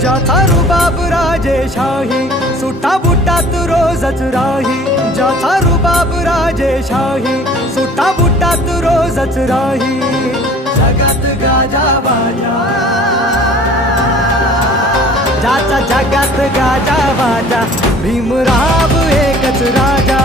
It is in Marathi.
ज्याचा रुबाब राजेशाही, सुटा बुटात रोजच राही. ज्याचा रुबाब राजेशाही, सुटा बुटात रोजच राही. जगात गाजा बाजा, ज्याचा जगात गाजा बाजा, भीमराव एकच राजा.